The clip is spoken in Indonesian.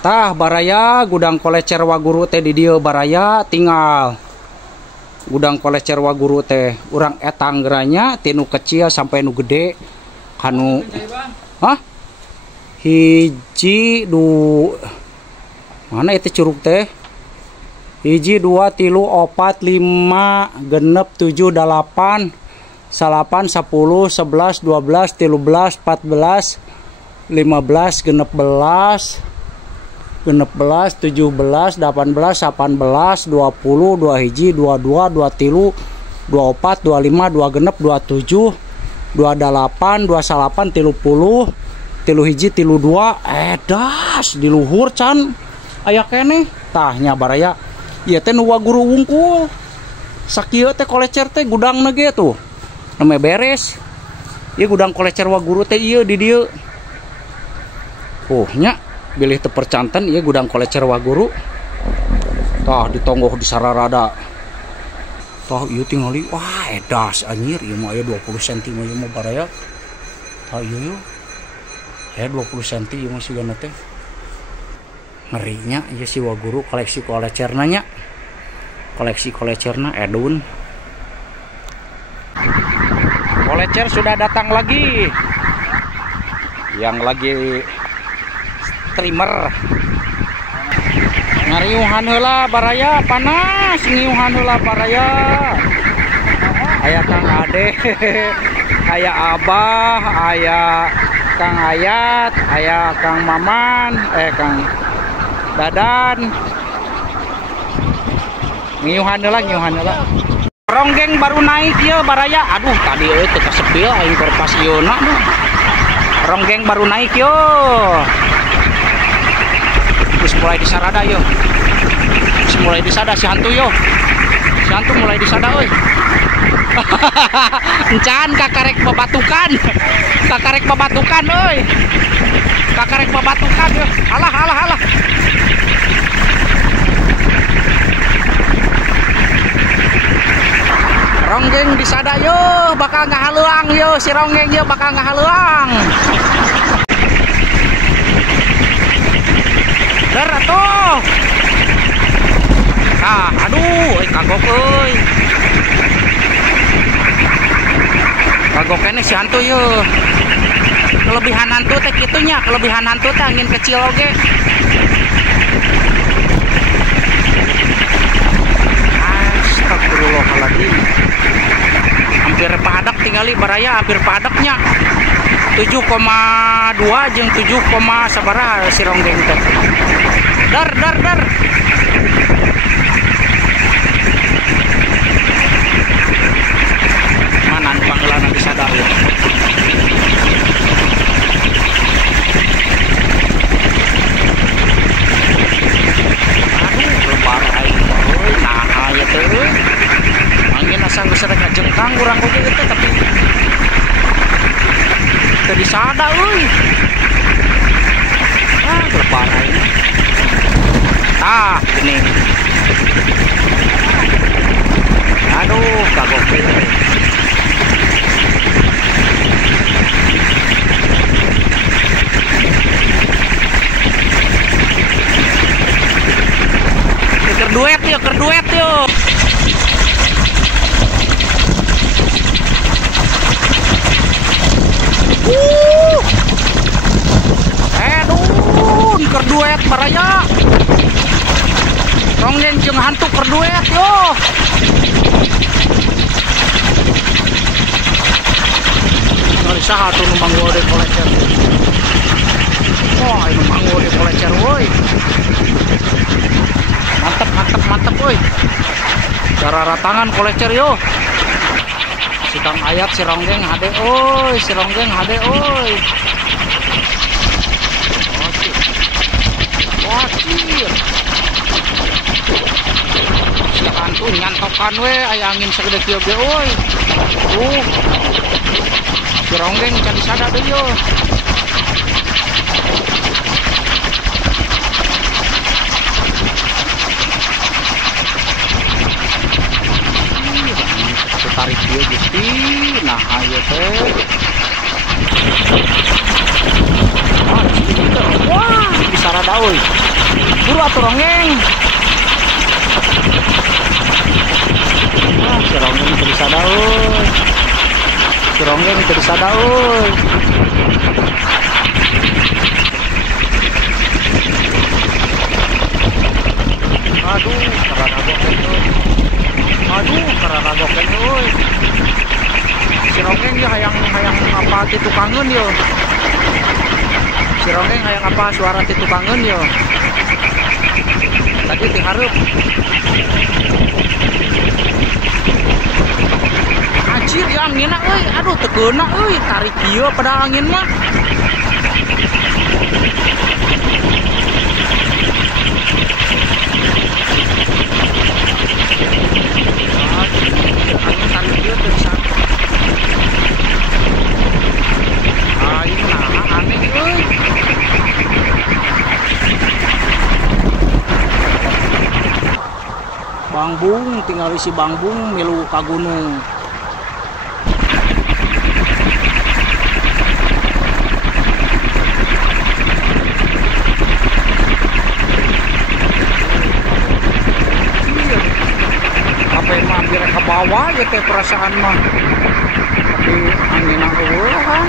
Tah baraya gudang kolecer Waguru teh di dieu baraya tinggal gudang kolecer Waguru teh urang etang geranya tinu kecil sampai nu gede kanu hiji mana itu curug teh hiji 2 3 4 5 genep 7 8 salapan 10 11 12 13 14 15 genep belas 17 18 18 20 2 hiji 22 23 24 25 2 genep 27 28 28 30 tilu hiji tilu 2 das di luhur can aya keneh tahnya baraya ieu teh nu Waguru wungkul sakieu teh kolecer teh gudang ge tuh namanya beres ieu gudang kolecer Waguru teh ieu di dieu nya bilih teu percanten ieu gudang kolecer Waguru tah ditonggoh di sararada tah ieu tingali wah edas anjir ieu mah aya 20 cm ieu mah baraya tah ieu aya 20 cm ieu mah sigana teh ngerinya ieu si Waguru koleksi kolecerna nya koleksi kolecerna edun kolecer sudah datang lagi yang lagi streamer ngariuhan heula baraya panas ngiuhan heula baraya aya Kang Ade aya Abah aya Kang Ayat aya Kang Maman Kang Dadan ngiuhan heula ronggeng baru naik ya baraya aduh tadi teu kasepil aing korpas ieu na ronggeng baru naik yo terus mulai disarada yo terus mulai disada si hantu yo si hantu mulai disada euy encan kakarek babatukan euy kakarek babatukan yo alah ronggeng disada yo bakal ngahaleuang yo si ronggeng yo bakal ngahaleuang der atuh aduh kagok euy kagok kene si hantu yo kelebihan hantu teh kitu nya kelebihan hantu teh angin kecil oge astagfirullahaladzim hampir padak tinggali baraya hampir padaknya 7,2 jeung 7, sabaraha si ronggeng teh dar mana nu panggeulana disada ya aduh lebar aing euy nah aya teh angin asa geus rek ngajengkang urang oge teh tapi teu disada euy lebar aing gini aduh kagok teh kerduet yo edun kerduet baraya ronggeng jeung hantu kerduet yo ngali saha tuh nu manggul di kolecer wah ini manggul di kolecer woi mantep woi cara ratangan kolecer yo si Kang Ayat si ronggeng hade oi wajir si hantu nyantokan we aya angin segede kieu ge oi si ronggeng can disada deui yo tarik dia Gusti nah ayo teh wah bisa rada euy buru atuh ronggeng. Si ronggeng teu disada euy. Si ronggeng teu disada euy. Aduh, karana boken euy. Aduh, karana boken euy. Si ronggeng dia hayang apa ti tukangeun yo. Si ronggeng hayang apa suara ti tukangeun yo. Tadi ti hareup. Anjir ya anginna euy. Aduh teu keuna euy, tarik ieu padahal angin mah. Bang Bung tinggal isi Bang Bung milu ka gunung. Apa yang mampir ke bawah ya teh perasaan mah. Tapi angin eueuh kan.